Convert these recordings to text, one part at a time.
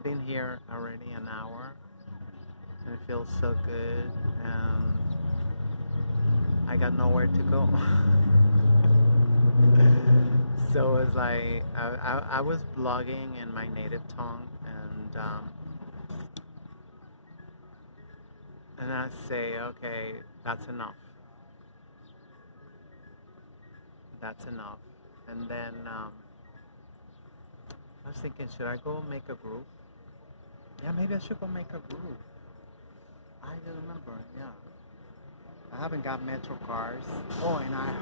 I've been here already an hour and it feels so good, and I got nowhere to go. So it's like I was blogging in my native tongue, and I say, okay, that's enough. That's enough. And then I was thinking, should I go make a group? Yeah, maybe I should go make a group. I don't remember. Yeah, I haven't got Metro cards. Oh, and I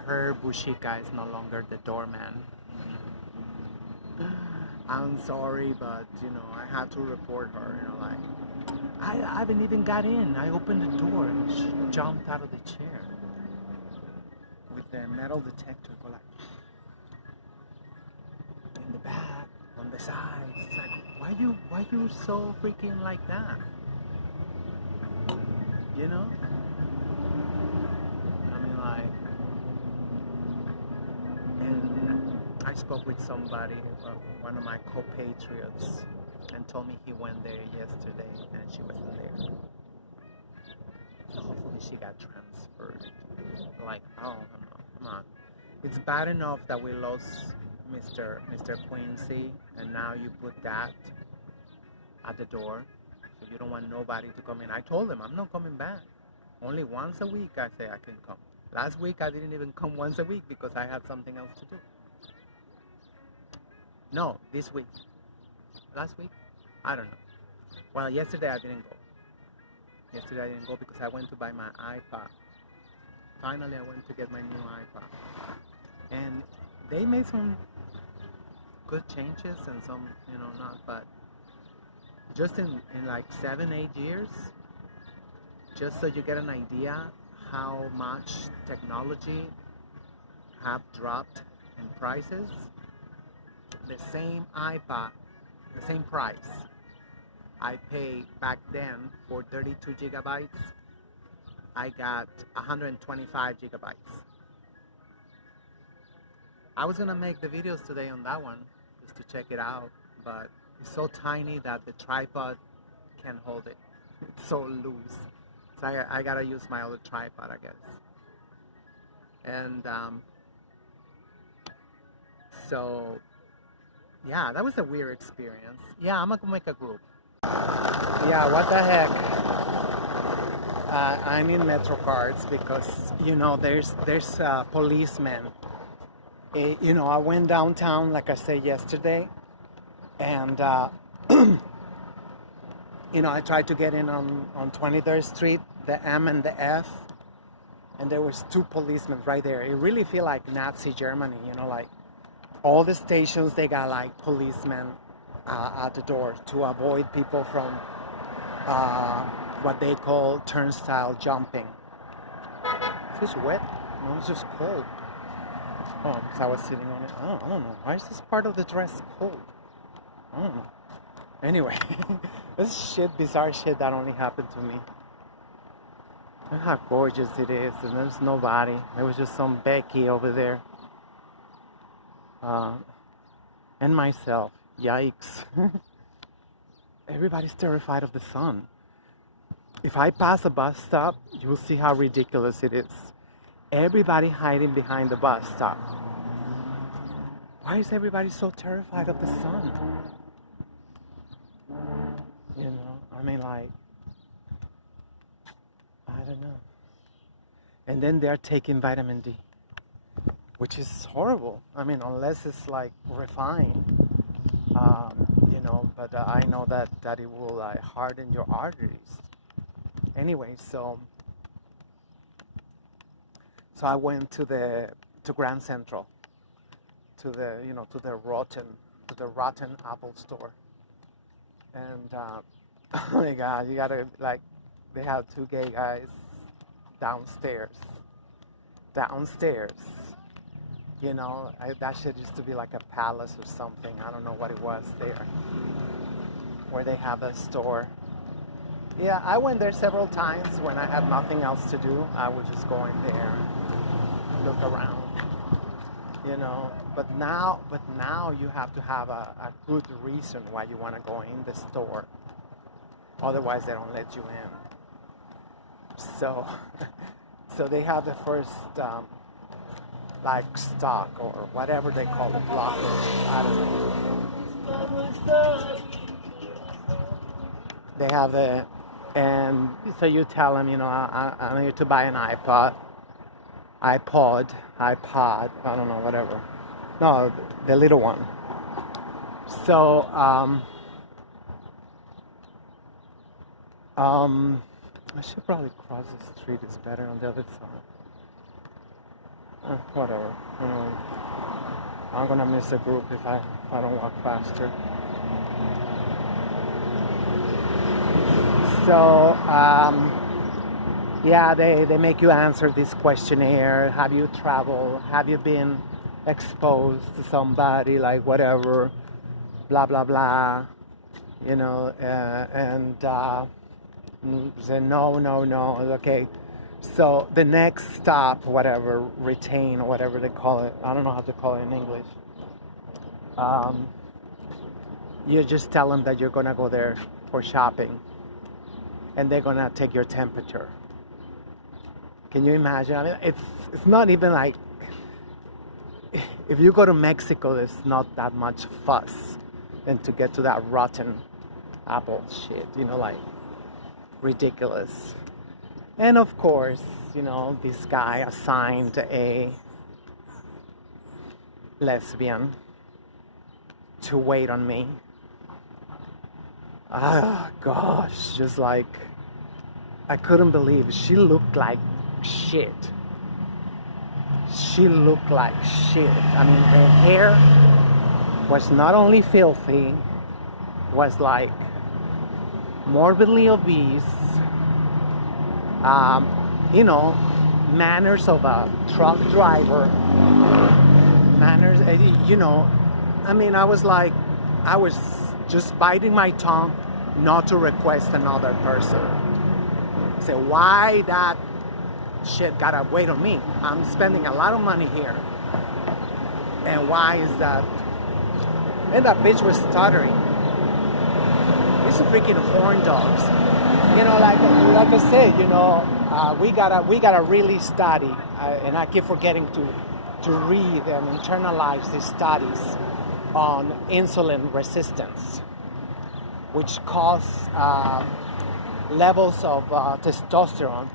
heard Bushika is no longer the doorman. I'm sorry, but I had to report her. Like I haven't even got in. I opened the door and she jumped out of the chair with the metal detector. Go like in the back, on the sides. It's like, why you so freaking like that? You know? I mean, like, and I spoke with somebody, one of my compatriots, and told me he went there yesterday and she wasn't there. So hopefully she got transferred. Like, oh, come on. It's bad enough that we lost Mr. Quincy, and now you put that at the door, so you don't want nobody to come in. I told him I'm not coming back. Only once a week I say I can come. Last week I didn't even come once a week because I had something else to do. No, this week. Last week? I don't know. Well, yesterday I didn't go. Yesterday I didn't go because I went to buy my iPad. Finally I went to get my new iPad. And they made some good changes and some, not, but just in like 7-8 years, just so you get an idea how much technology have dropped in prices. The same iPad, the same price I paid back then for 32 gigabytes, I got 125 gigabytes. I was gonna make the videos today on that one just to check it out, but it's so tiny that the tripod can't hold it. It's so loose. So I gotta use my other tripod, I guess. And so yeah, that was a weird experience. Yeah, I'm gonna make a group. Yeah, what the heck? I need Metro cards because there's policemen. I went downtown, like I said yesterday, and I tried to get in on 23rd Street, the M and the F, and there was 2 policemen right there. It really feel like Nazi Germany, like all the stations, they got like policemen at the door to avoid people from what they call turnstile jumping. Is this wet? No, it's just cold. Oh, because I was sitting on it. I don't know. Why is this part of the dress cold? I don't know. Anyway, this bizarre shit that only happened to me. Look how gorgeous it is, and there's nobody. There was just some Becky over there. And myself. Yikes. Everybody's terrified of the sun. If I pass a bus stop, you'll see how ridiculous it is. Everybody hiding behind the bus stop. Why is everybody so terrified of the sun? I mean, like, I don't know. And then they're taking vitamin D, which is horrible. I mean, unless it's like refined, but I know that it will harden your arteries. Anyway, so I went to Grand Central, to the rotten Apple store, and oh my God, you gotta they have 2 gay guys downstairs. That shit used to be like a palace or something. I don't know what it was there, where they have a store. Yeah, I went there several times when I had nothing else to do. I would just go in there, look around. you know. But now you have to have a good reason why you want to go in the store. Otherwise, they don't let you in. So, so they have the first like stock or whatever they call it, blockage. I don't know. They have the, and so you tell them, you know, I'm here to buy an iPod, I don't know, whatever. No, the little one. So, I should probably cross the street. It's better on the other side. Whatever. I'm gonna miss a group if I don't walk faster. So, yeah, they make you answer this questionnaire. Have you traveled? Have you been exposed to somebody, like whatever, blah, blah, blah, you know, and say no, okay. So the next stop, whatever, retain, or whatever they call it, I don't know how to call it in English. You just tell them that you're gonna go there for shopping, and they're gonna take your temperature. Can you imagine? I mean, it's not even like, if you go to Mexico, there's not that much fuss than to get to that rotten apple shit, you know, like ridiculous. And of course, you know, this guy assigned a lesbian to wait on me. Ah, gosh, just like, I couldn't believe it. She looked like shit. She looked like shit. I mean, her hair was not only filthy, was like morbidly obese, you know, manners of a truck driver, manners, you know, I mean, I was just biting my tongue not to request another person. Say, why that shit gotta wait on me? I'm spending a lot of money here. And why is that? And that bitch was stuttering. These are freaking horn dogs. You know, like I said, you know, we gotta really study, and I keep forgetting to read and internalize these studies on insulin resistance, which cause levels of testosterone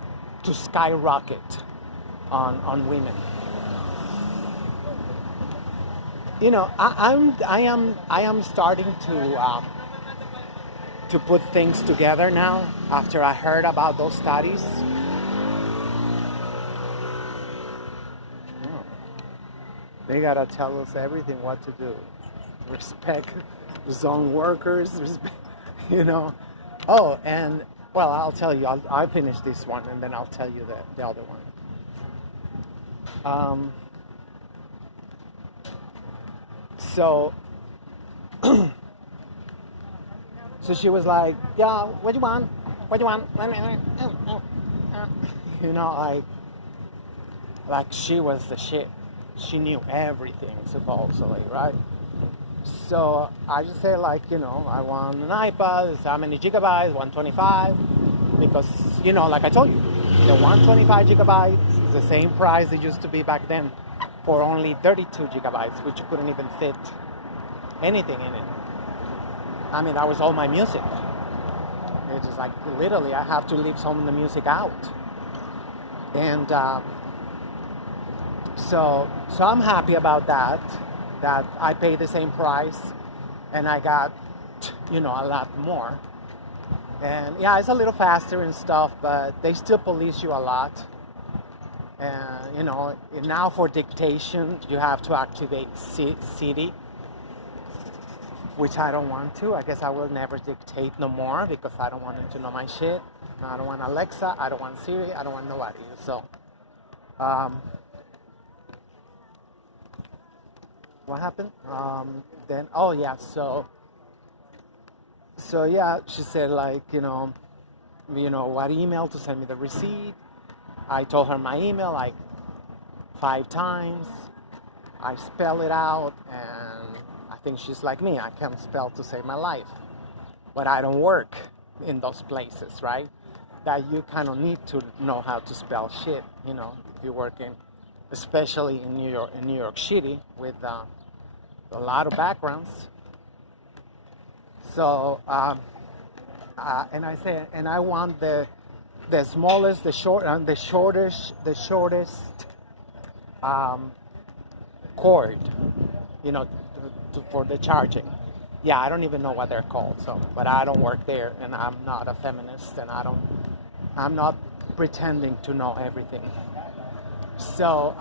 to skyrocket on women. You know, I am starting to put things together now after I heard about those studies. Oh, they gotta tell us everything what to do. Respect zone workers, respect, you know. Oh, and well, I'll tell you, I'll finish this one and then I'll tell you the other one. So so she was like, yeah, what do you want? What do you want? You know, like she was the shit. She knew everything, supposedly, right? So I just said, like, you know, I want an iPod. It's how many gigabytes? 125. Because, you know, like I told you, the 125 gigabytes is the same price it used to be back then for only 32 gigabytes, which you couldn't even fit anything in it. I mean, that was all my music. It's just like, literally, I have to leave some of the music out. And so I'm happy about that I paid the same price and I got, you know, a lot more. And yeah, it's a little faster and stuff, but they still police you a lot. And, you know, now for dictation, you have to activate Siri, which I don't want to. I guess I will never dictate no more because I don't want them to know my shit. I don't want Alexa, I don't want Siri, I don't want nobody. So, what happened? Then, oh yeah, so yeah, she said, like, you know, what email to send me the receipt. I told her my email like 5 times. I spell it out, and I think she's like me. I can't spell to save my life. But I don't work in those places, right? That you kind of need to know how to spell shit, you know, if you're working, especially in New York City, with a lot of backgrounds. So, and I say, and I want the smallest, the shortest cord, you know, for the charging. Yeah, I don't even know what they're called. So, but I don't work there, and I'm not a feminist, and I'm not pretending to know everything. So,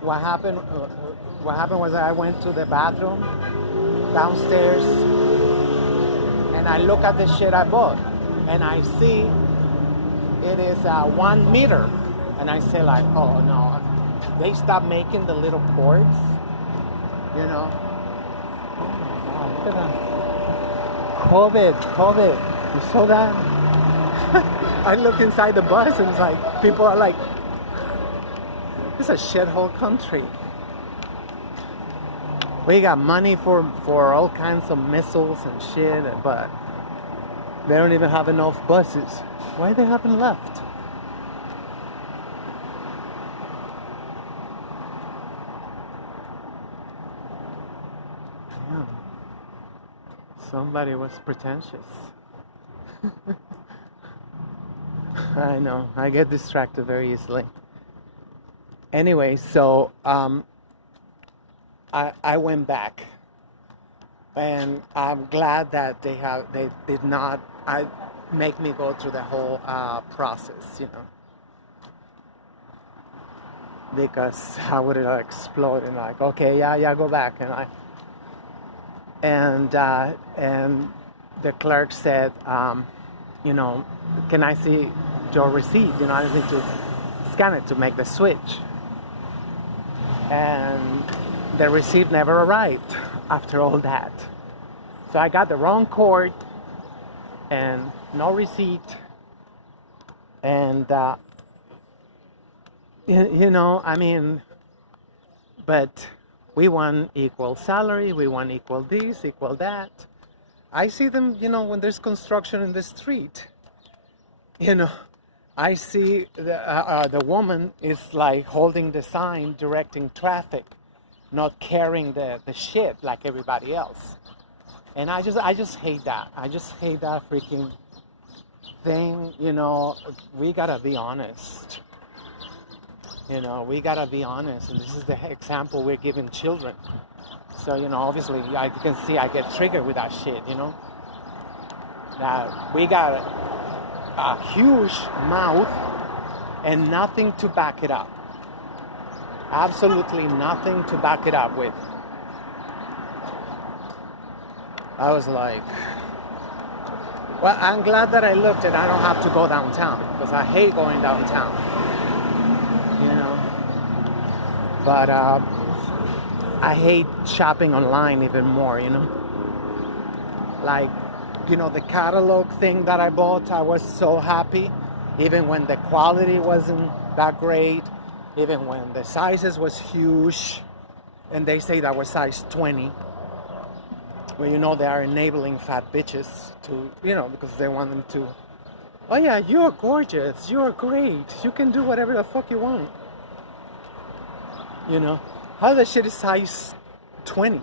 what happened? What happened was I went to the bathroom downstairs, and I look at the shit I bought, and I see it is 1 meter, and I say like, oh no, they stopped making the little cords, you know. Oh my God, look at that. COVID. You saw that? I look inside the bus, and it's like people are like, this is a shithole country. We got money for all kinds of missiles and shit, but they don't even have enough buses. Why they haven't left? Damn. Somebody was pretentious. I know, I get distracted very easily. Anyway, so I went back, and I'm glad that they did not make me go through the whole process, you know, because I would have exploded. Like, okay, yeah, go back, and the clerk said, you know, can I see your receipt? You know, I need to scan it to make the switch, and the receipt never arrived after all that. So I got the wrong cord and no receipt. And, you know, I mean, but we want equal salary, we want equal this, equal that. I see them, you know, when there's construction in the street, you know, I see the woman is like holding the sign, directing traffic, not carrying the shit like everybody else. And I just hate that. I just hate that freaking thing, you know. We gotta be honest. You know, we gotta be honest. And this is the example we're giving children. So, you know, obviously, you can see I get triggered with that shit, you know. That we got a huge mouth and nothing to back it up. Absolutely nothing to back it up with. I was like, well, I'm glad that I looked and I don't have to go downtown, because I hate going downtown, you know. But I hate shopping online even more, you know. Like, you know, the catalog thing that I bought, I was so happy, even when the quality wasn't that great. Even when the sizes was huge, and they say that was size 20. Well, you know, they are enabling fat bitches to, you know, because they want them to, oh yeah, you're gorgeous, you're great, you can do whatever the fuck you want. You know, how the shit is size 20?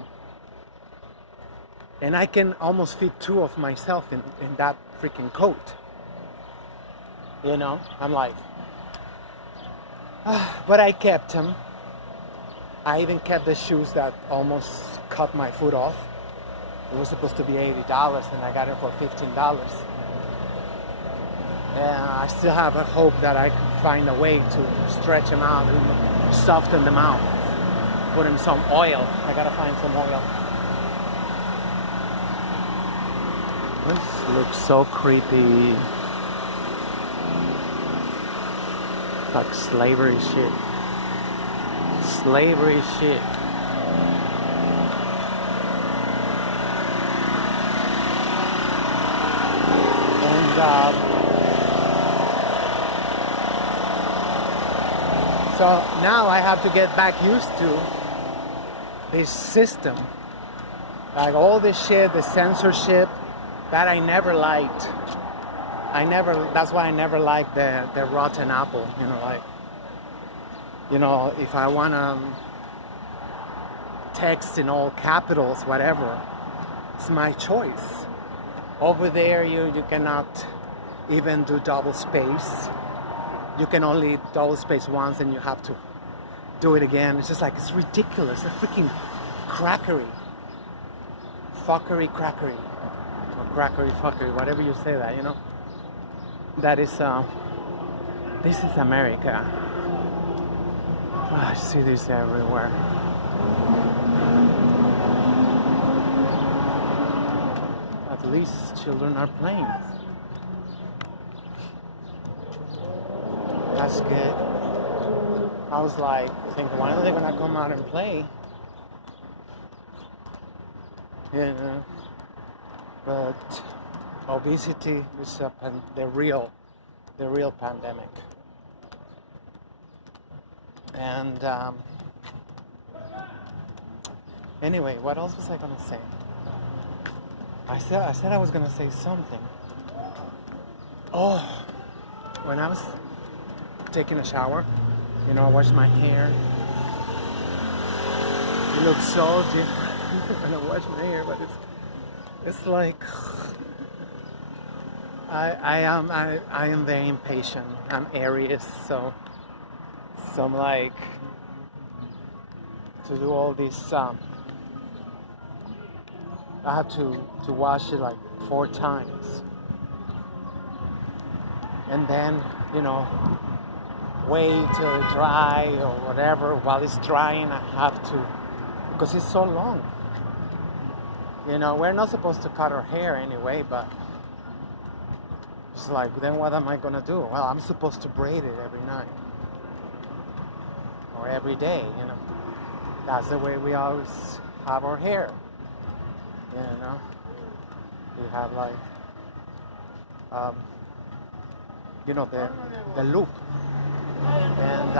And I can almost fit 2 of myself in that freaking coat. You know, I'm like, but I kept them. I even kept the shoes that almost cut my foot off. It was supposed to be $80, and I got it for $15. And I still have a hope that I can find a way to stretch them out and soften them out. Put in some oil. I gotta find some oil. This looks so creepy. Like slavery shit. Slavery shit. And So now I have to get back used to this system. Like all this shit, the censorship that I never liked. That's why I never liked the rotten apple, if I want to text in all capitals, whatever, it's my choice. Over there, you cannot even do double space. You can only double space once and you have to do it again. It's just like, it's ridiculous. It's freaking crackery. Fuckery, crackery. Or crackery, fuckery, whatever you say that, That is, this is America. I see this everywhere. At least children are playing. That's good. I was like thinking, when are they gonna come out and play? But obesity is the real pandemic. And anyway, what else was I gonna say? I said I was gonna say something. Oh, when I was taking a shower, I washed my hair. It looks so different when I wash my hair, but it's like I am very impatient. I'm Aries, so I'm like to do all this. I have to wash it like 4 times, and then wait till it dry or whatever. While it's drying, I have to, because it's so long. We're not supposed to cut our hair anyway, but it's like, then what am I gonna do? Well, I'm supposed to braid it every night or every day. That's the way we always have our hair. We have like the loop. And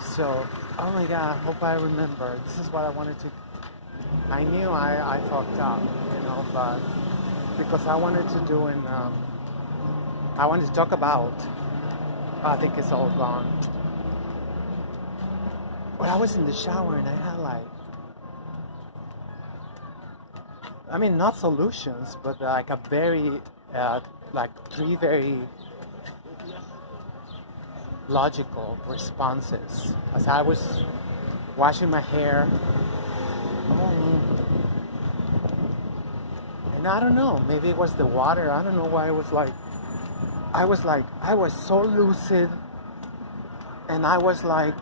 so, oh my God, I hope I remember. This is what I wanted to. I knew I fucked up, but because I wanted to do I wanted to talk about. I think it's all gone. But I was in the shower and I had not solutions, but like a very, like 3 very logical responses as I was washing my hair. And I don't know, maybe it was the water. I don't know why I was so lucid, and I was like,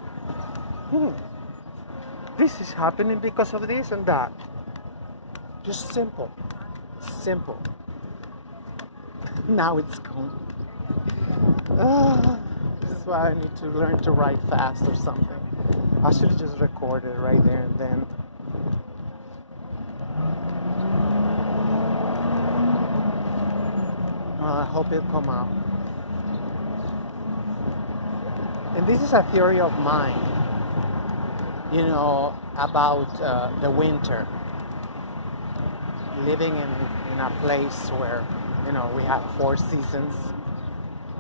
this is happening because of this and that. Just simple. Now it's gone. This is why I need to learn to write fast or something. I should have just recorded right there and then. I hope it'll come out. And this is a theory of mine, about the winter. Living in a place where, we have 4 seasons.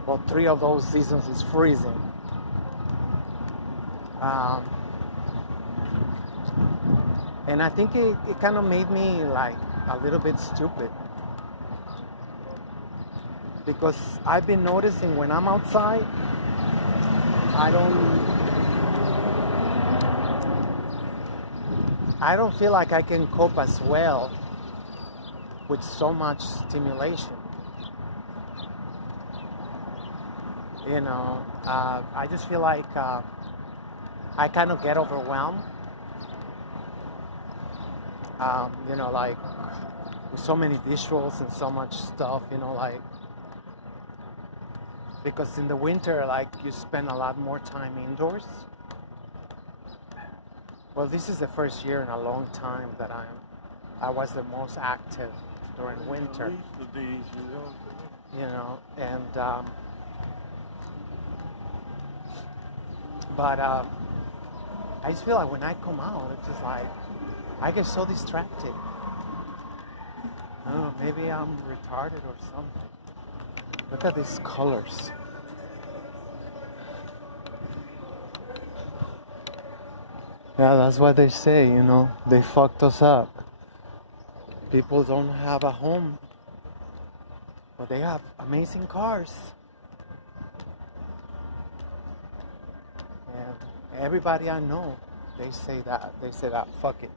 Well, 3 of those seasons is freezing. And I think it kind of made me like a little bit stupid. Because I've been noticing when I'm outside, I don't feel like I can cope as well with so much stimulation. I just feel like I kind of get overwhelmed. Like with so many visuals and so much stuff, because in the winter, like, you spend a lot more time indoors. Well, this is the first year in a long time that I was the most active during winter. And But I just feel like when I come out, it's just like I get so distracted. I don't know, maybe I'm retarded or something. Look at these colors. Yeah, that's what they say, you know. They fucked us up. People don't have a home, but they have amazing cars. And everybody I know, they say that. They say that, fuck it.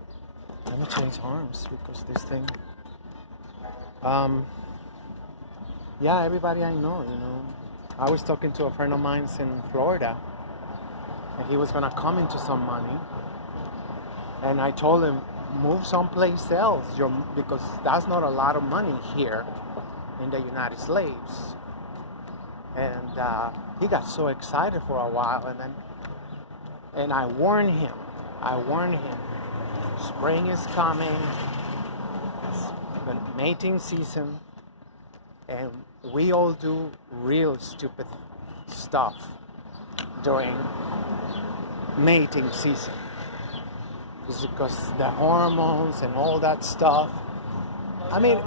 I'm gonna change arms because this thing. Yeah, everybody I know, you know. I was talking to a friend of mine in Florida, and he was gonna come into some money. And I told him, move someplace else, because that's not a lot of money here in the United States. And he got so excited for a while, and I warned him. Spring is coming. It's the mating season, and we all do real stupid stuff during mating season. It's because the hormones and all that stuff. I mean,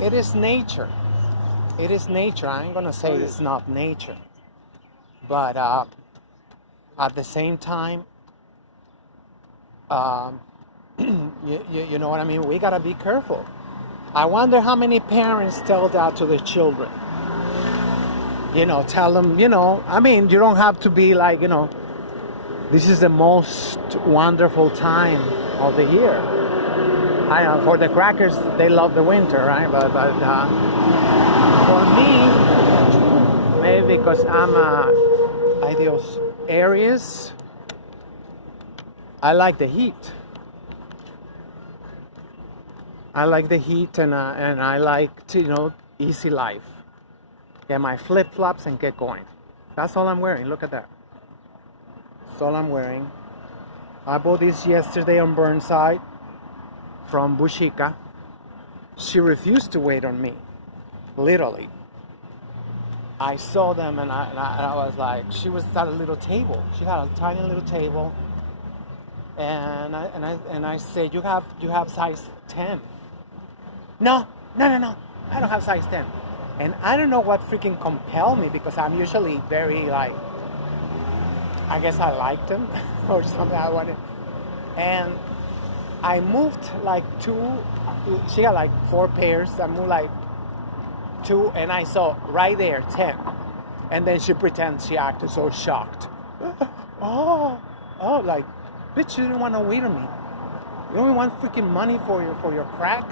it is nature. It is nature. I ain't gonna say it's not nature. But at the same time, you know what I mean? We gotta be careful. I wonder how many parents tell that to their children. You know, tell them, you know, I mean, you don't have to be like, you know, this is the most wonderful time of the year. I know for the crackers, they love the winter, right? But for me, maybe because I'm Ideos Aries, I like the heat. I like the heat, and I like to, you know, easy life. Get my flip-flops and get going. That's all I'm wearing. Look at that. That's all I'm wearing. I bought this yesterday on Burnside from Bushika. She refused to wait on me. Literally. I saw them and I was like, she was at a little table. She had a tiny little table. And I said, you have size 10. No. I don't have size 10. And I don't know what freaking compelled me, because I'm usually very like, I guess I liked them or something. I wanted, and I moved like 2. She got like 4 pairs. I moved like 2, and I saw right there 10. And then she pretends she acted so shocked. oh, like, bitch, you didn't want to wait on me. You only want freaking money for your crack.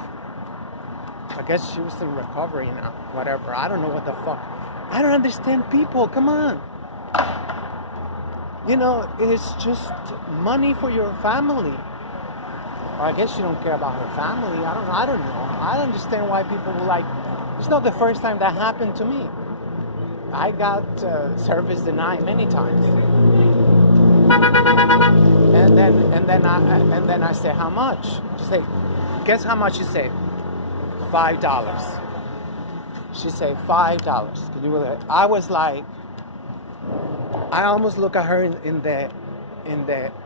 I guess she was in recovery now. Whatever. I don't know what the fuck. I don't understand people. Come on. You know, it's just money for your family. Or I guess you don't care about her family. I don't know. I don't understand why people will like. It's not the first time that happened to me. I got service denied many times. And then I say, how much? She say, guess how much? She say, $5. She said $5. Can you believe it? I was like, I almost look at her in the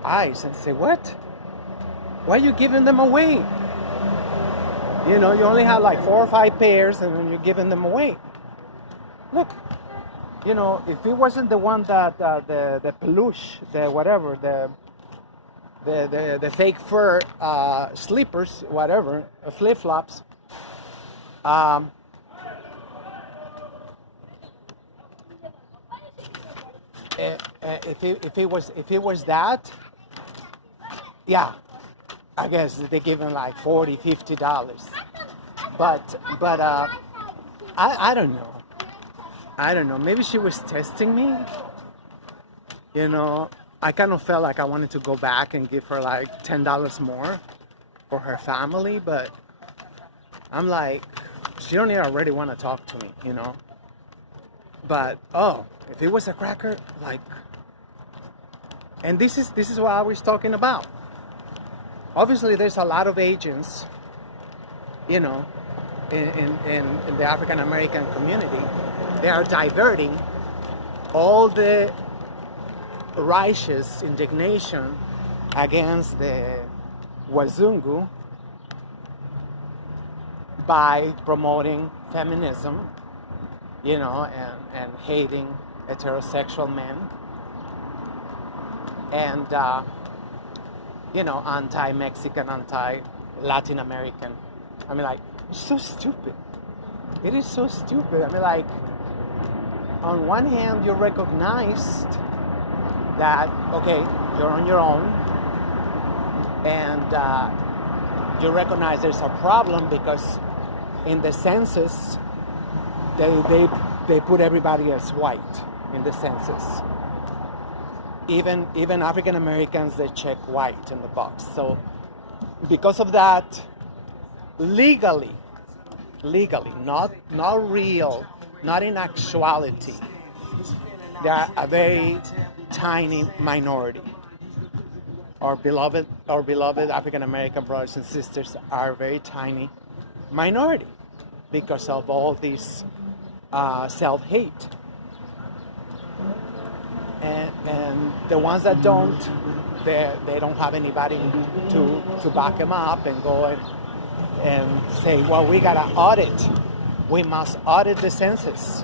eyes and say, what? Why are you giving them away? You know, you only have like 4 or 5 pairs, and then you're giving them away. Look, you know, if it wasn't the one that the peluche, the whatever, the fake fur slippers, whatever, flip flops. If it was that, yeah, I guess they give him like $40, $50. But I don't know. I don't know. Maybe she was testing me. You know, I kind of felt like I wanted to go back and give her like $10 more for her family, but I'm like, she don't even already want to talk to me, you know. But if it was a cracker, like, and this is what I was talking about. Obviously, there's a lot of agents, you know, in the African American community. They are diverting all the righteous indignation against the Wazungu by promoting feminism, and hating heterosexual men, and anti-Mexican, anti-Latin American. I mean, like, it's so stupid. It is so stupid. I mean, like, on one hand, you recognized that, okay, you're on your own, and you recognize there's a problem because in the census, they put everybody as white in the census. Even African Americans, they check white in the box. So because of that, legally, not real, not in actuality, they are a very tiny minority. Our beloved African American brothers and sisters are a very tiny minority because of all this self-hate. And the ones that don't, they don't have anybody to back them up and go and say, well, we gotta audit. We must audit the census.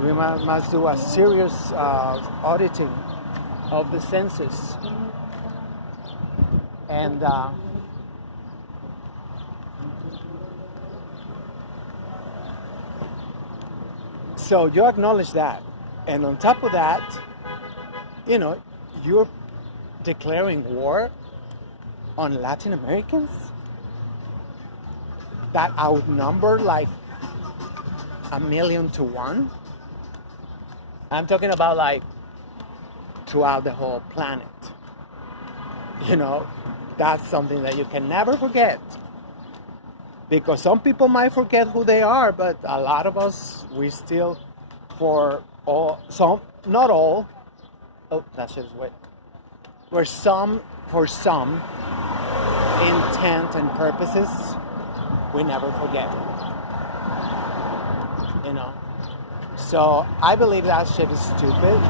We must do a serious auditing of the census. And so you acknowledge that. And on top of that, you're declaring war on Latin Americans that outnumber like 1,000,000 to 1. I'm talking about like throughout the whole planet. That's something that you can never forget. Because some people might forget who they are, but a lot of us, we still, not all, oh, that shit is wet. For some intent and purposes, we never forget. So I believe that shit is stupid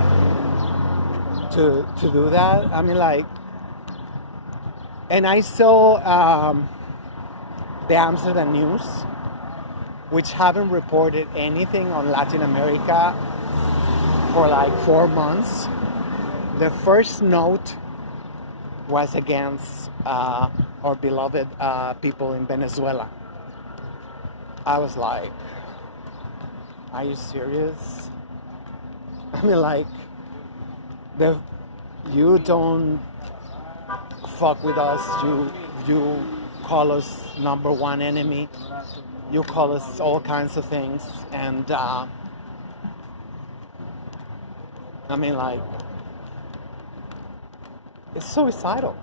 to do that. I mean, like, and I saw the Amsterdam News, which haven't reported anything on Latin America for like 4 months. The first note was against our beloved people in Venezuela. I was like, are you serious? I mean, like, you don't fuck with us. You call us number one enemy. You call us all kinds of things. And I mean, like, it's suicidal.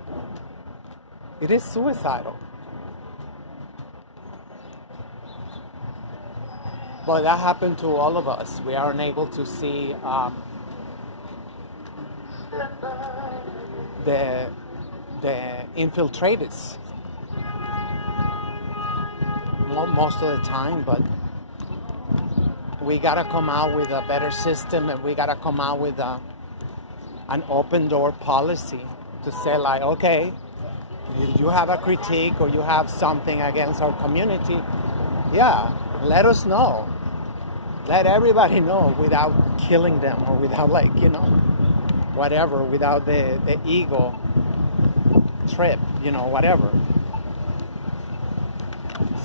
It is suicidal. But that happened to all of us. We are unable to see the infiltrators most of the time, but we gotta come out with a better system, and we gotta come out with an open door policy to say, like, okay, you have a critique or you have something against our community, yeah, let us know. Let everybody know without killing them or without, like, whatever, without the ego trip, whatever.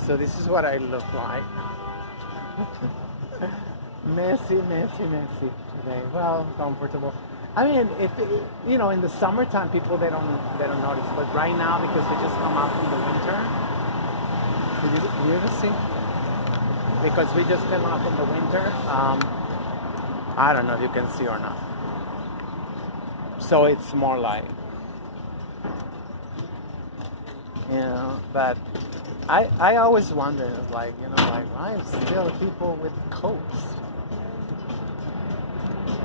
So this is what I look like. messy today. Well, comfortable. I mean, if in the summertime, people they don't notice, but right now, because they just come out from the winter. Did you ever see? Because we just came out from the winter. I don't know if you can see or not. So it's more like, but I always wonder, like, why is still people with coats?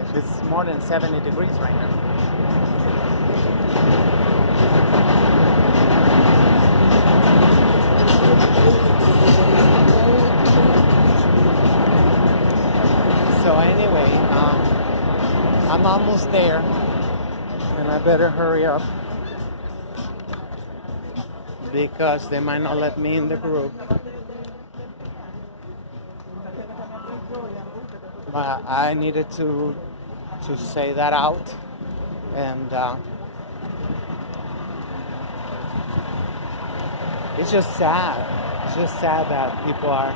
If it's more than 70 degrees right now. So anyway, I'm almost there, and I better hurry up because they might not let me in the group. But I needed to say that out, and it's just sad. It's just sad that people are,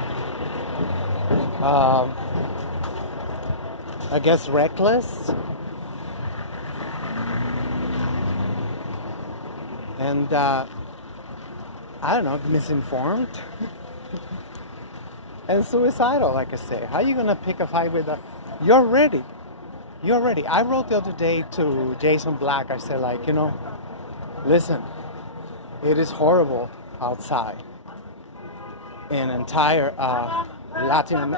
I guess, reckless, and I don't know, misinformed and suicidal. Like I say, how are you gonna pick a fight with a? You're ready. I wrote the other day to Jason Black. I said, like, listen, it is horrible outside. In entire Latin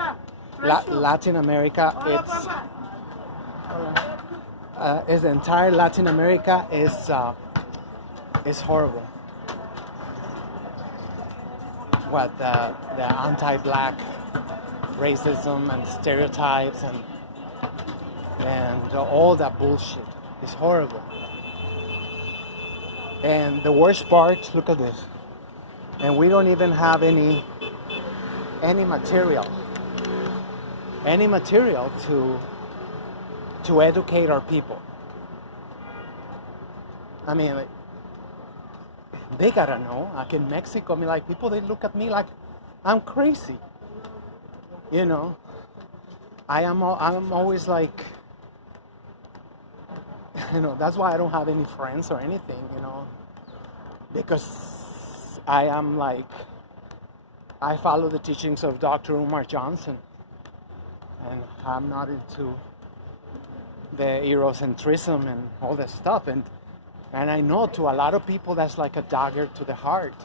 America, it's entire Latin America is horrible. What the anti-black racism and stereotypes and all that bullshit is horrible. And the worst part, look at this. And we don't even have any material to educate our people. I mean, like, they gotta know. Like in Mexico, I mean, like, people, they look at me like I'm crazy. I'm always like, that's why I don't have any friends or anything, because I am like, I follow the teachings of Dr. Umar Johnson, and I'm not into the Eurocentrism and all that stuff, and I know to a lot of people that's like a dagger to the heart,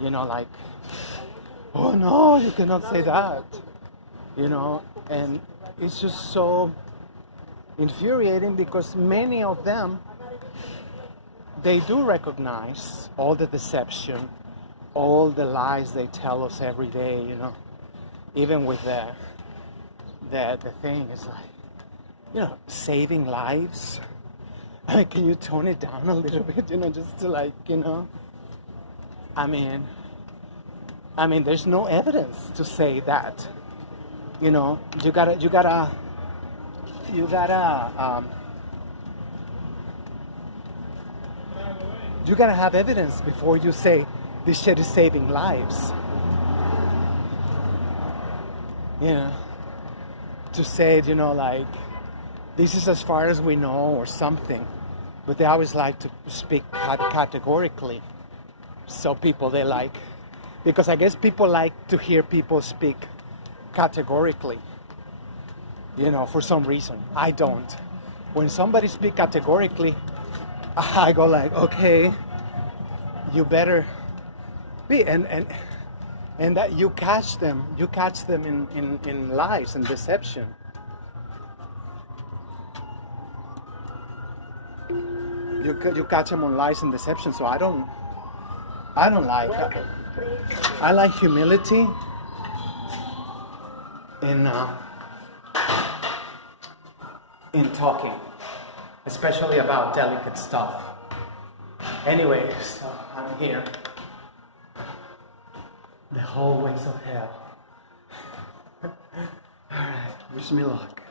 like, oh no, you cannot say that, and it's just so infuriating because many of them, they do recognize all the deception, all the lies they tell us every day, even with the thing is like, saving lives. I mean, can you tone it down a little bit, just to like, I mean, there's no evidence to say that, you gotta have evidence before you say this shit is saving lives. To say, like, this is as far as we know or something. But they always like to speak categorically. So people, they like, because I guess people like to hear people speak categorically. For some reason. I don't. When somebody speaks categorically, I go like, okay, you better be, and that you catch them in lies and deception. You catch them on lies and deception. So I don't like. I like humility in talking, especially about delicate stuff. Anyway, so I'm here. The hallways of hell. Alright, wish me luck.